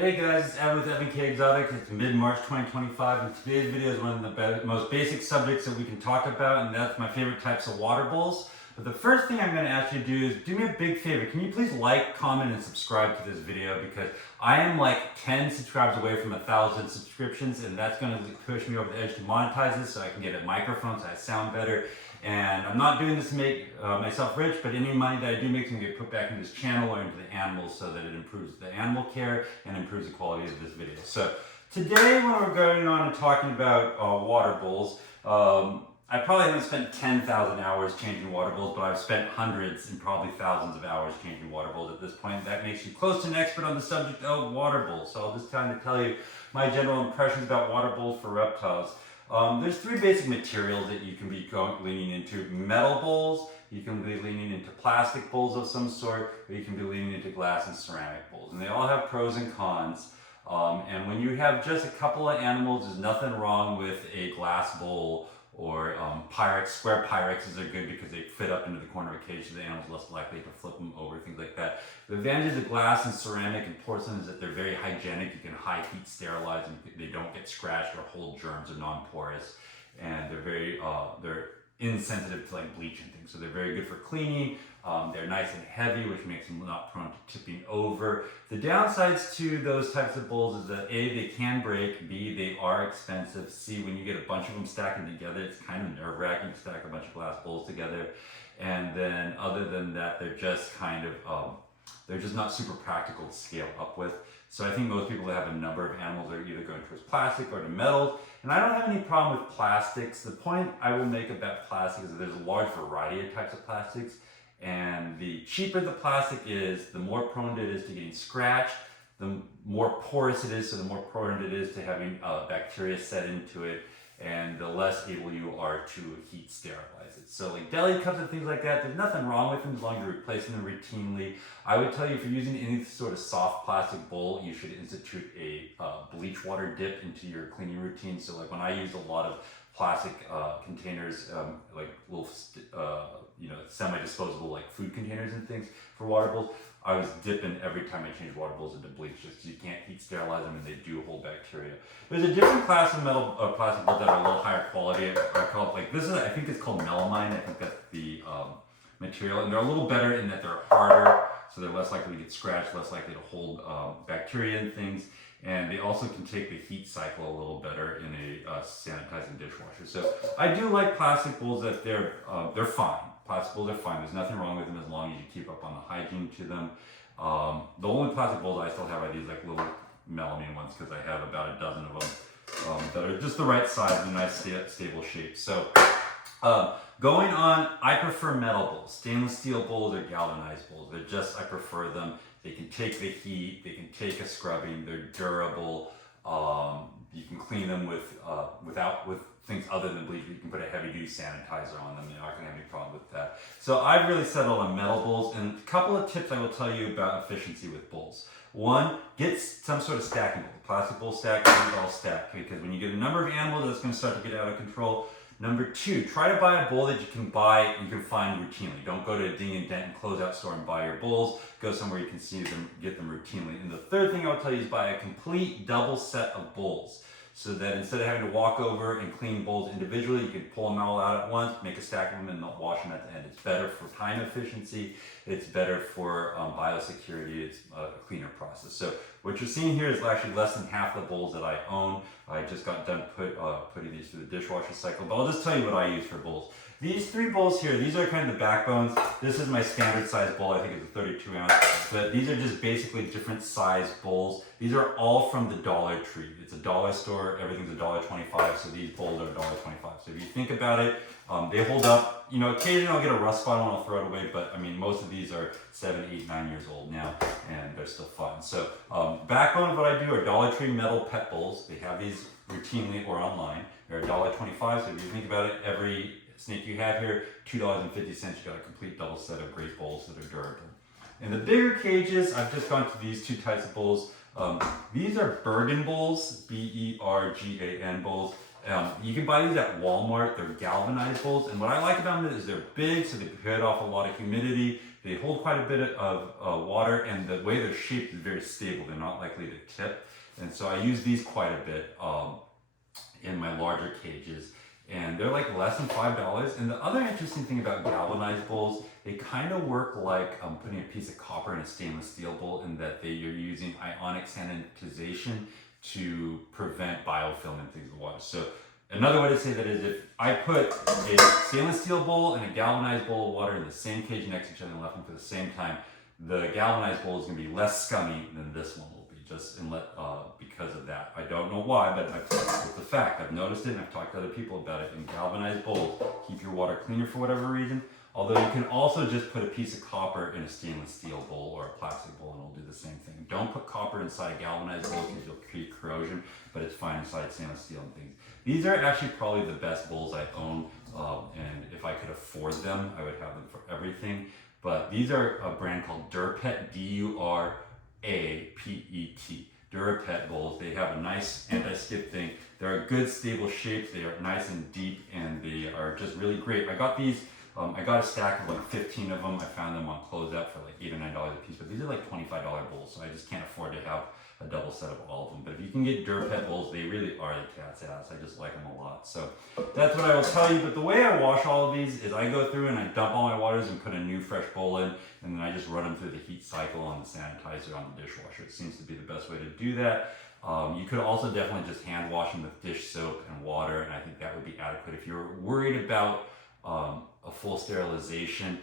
Hey guys, it's Evan with Evan K Exotic. It's mid-March 2025 and today's video is one of the most basic subjects that we can talk about, and that's my favorite types of water bowls. But the first thing I'm going to ask you to do is do me a big favor. Can you please like, comment, and subscribe to this video, because I am like 10 subscribers away from 1,000 subscriptions, and that's going to push me over the edge to monetize this so I can get a microphone so I sound better. And I'm not doing this to make myself rich, but any money that I do make is going to get put back into this channel or into the animals so that it improves the animal care and improves the quality of this video. So today when we're going on and talking about water bowls, I probably haven't spent 10,000 hours changing water bowls, but I've spent hundreds and probably thousands of hours changing water bowls at this point. That makes you close to an expert on the subject of water bowls. So I'll just kind of tell you my general impressions about water bowls for reptiles. There's three basic materials that you can be leaning into. Metal bowls, you can be leaning into plastic bowls of some sort, or you can be leaning into glass and ceramic bowls. And they all have pros and cons. And when you have just a couple of animals, there's nothing wrong with a glass bowl or Pyrex. Square Pyrexes are good because they fit up into the corner of a cage so the animal's less likely to flip them over, things like that. The advantage of glass and ceramic and porcelain is that they're very hygienic. You can high heat sterilize them. They don't get scratched or hold germs, or non-porous. And they're very, they're insensitive to like bleach and things. So they're very good for cleaning. They're nice and heavy, which makes them not prone to tipping over. The downsides to those types of bowls is that A, they can break, B, they are expensive, C, when you get a bunch of them stacking together, it's kind of nerve-wracking to stack a bunch of glass bowls together. And then other than that, they're just kind of, they're just not super practical to scale up with. So I think most people that have a number of animals are either going towards plastic or to metals. And I don't have any problem with plastics. The point I will make about plastic is that there's a large variety of types of plastics. And the cheaper the plastic is, the more prone it is to getting scratched, the more porous it is, so the more prone it is to having bacteria set into it, and the less able you are to heat sterilize it. So like deli cups and things like that, there's nothing wrong with them as long as you're replacing them routinely. I would tell you, if you're using any sort of soft plastic bowl, you should institute a bleach water dip into your cleaning routine. So like when I use a lot of plastic containers, like little semi-disposable like food containers and things for water bowls, I was dipping every time I changed water bowls into bleach, just because you can't heat sterilize them and they do hold bacteria. There's a different class of metal plastic bowls that are a little higher quality. I call it like, I think it's called melamine. I think that's the material, and they're a little better in that they're harder, so they're less likely to get scratched, less likely to hold bacteria and things. And they also can take the heat cycle a little better in a sanitizing dishwasher. So I do like plastic bowls that they're fine. Plastic bowls are fine. There's nothing wrong with them as long as you keep up on the hygiene to them. The only plastic bowls I still have are these like little melamine ones, because I have about a dozen of them that are just the right size and nice stable shape. So going on, I prefer metal bowls. Stainless steel bowls or galvanized bowls. I prefer them. They can take the heat, they can take a scrubbing, they're durable. You can clean them with things other than bleach. You can put a heavy-duty sanitizer on them. You're not going to have any problem with that. So I've really settled on metal bowls, and a couple of tips I will tell you about efficiency with bowls. One, get some sort of stacking bowl. Plastic bowl stack, all stack, because when you get a number of animals, that's going to start to get out of control. Number two, try to buy a bowl that you can find routinely. Don't go to a ding and dent and closeout store and buy your bowls. Go somewhere you can see them, get them routinely. And the third thing I would tell you is buy a complete double set of bowls, so that instead of having to walk over and clean bowls individually, you can pull them all out at once, make a stack of them, and not wash them at the end. It's better for time efficiency. It's better for biosecurity. It's a cleaner process. So what you're seeing here is actually less than half the bowls that I own. I just got done putting these through the dishwasher cycle, but I'll just tell you what I use for bowls. These three bowls here, these are kind of the backbones. This is my standard size bowl. I think it's a 32 ounce, but these are just basically different size bowls. These are all from the Dollar Tree. It's a dollar store. Everything's $1.25, so these bowls are $1.25. So if you think about it, they hold up. You know, occasionally I'll get a rust spot and I'll throw it away, but I mean, most of these are 7, 8, 9 years old now, and they're still fun. So backbone of what I do are Dollar Tree metal pet bowls. They have these routinely or online. They're $1.25, so if you think about it, every snake you have here, $2.50, you got a complete double set of great bowls that are durable. In the bigger cages, I've just gone to these two types of bowls. These are Bergan bowls, B-E-R-G-A-N bowls. You can buy these at Walmart. They're galvanized bowls, and what I like about them is they're big, so they put off a lot of humidity. They hold quite a bit of water, and the way they're shaped is very stable. They're not likely to tip. And so I use these quite a bit in my larger cages. And they're like less than $5. And the other interesting thing about galvanized bowls, they kind of work like putting a piece of copper in a stainless steel bowl, in that you're using ionic sanitization to prevent biofilm in things in the water. So another way to say that is, if I put a stainless steel bowl and a galvanized bowl of water in the same cage next to each other and left them for the same time, the galvanized bowl is going to be less scummy than this one will be, just because of that. I don't know why, but it's a fact. I've noticed it, and I've talked to other people about it. In galvanized bowls, keep your water cleaner for whatever reason. Although you can also just put a piece of copper in a stainless steel bowl or a plastic bowl, and it'll do the same thing. Don't put copper inside a galvanized bowl because you'll create corrosion, but it's fine inside stainless steel and things. These are actually probably the best bowls I own, and if I could afford them, I would have them for everything. But these are a brand called Durapet, D-U-R-A-P-E-T. Durapet bowls. They have a nice anti-skid thing. They're a good stable shape. They are nice and deep, and they are just really great. I got these. I got a stack of like 15 of them. I found them on closeout for like $8 or $9 a piece, but these are like $25 bowls, so I just can't afford to have a double set of all of them. But if you can get Durapet bowls, they really are the cat's ass. I just like them a lot. So that's what I will tell you. But the way I wash all of these is I go through and I dump all my waters and put a new fresh bowl in, and then I just run them through the heat cycle on the sanitizer on the dishwasher. It seems to be the best way to do that. You could also definitely just hand wash them with dish soap and water, and I think that would be adequate. If you're worried about a full sterilization,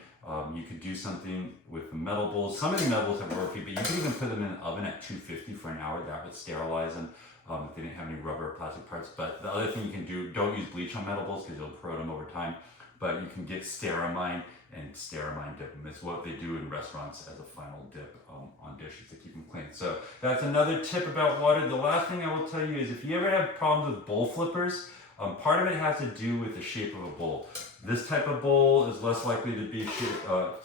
you could do something with the metal bowls. Some of the metal bowls have rubber feet, but you could even put them in the oven at 250 for an hour. That would sterilize them if they didn't have any rubber or plastic parts. But the other thing you can do, don't use bleach on metal bowls because you'll corrode them over time. But you can get Steramine and Steramine dip them. It's what they do in restaurants as a final dip on dishes to keep them clean. So that's another tip about water. The last thing I will tell you is, if you ever have problems with bowl flippers, part of it has to do with the shape of a bowl. This type of bowl is less likely to be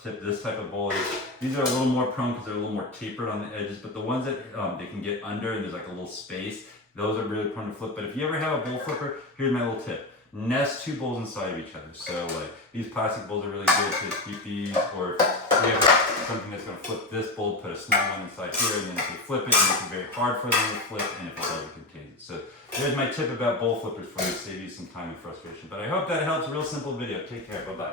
tipped. This type of bowl these are a little more prone because they're a little more tapered on the edges, but the ones that they can get under and there's like a little space, those are really prone to flip. But if you ever have a bowl flipper, here's my little tip. Nest two bowls inside of each other. So like these plastic bowls are really good to keep these, or if you have something that's going to flip this bowl, put a small one inside here, and then if you flip it, and make it very hard for them to flip, and if it does, it contains it. So there's my tip about bowl flippers for you to save you some time and frustration. But I hope that helps. Real simple video. Take care. Bye-bye.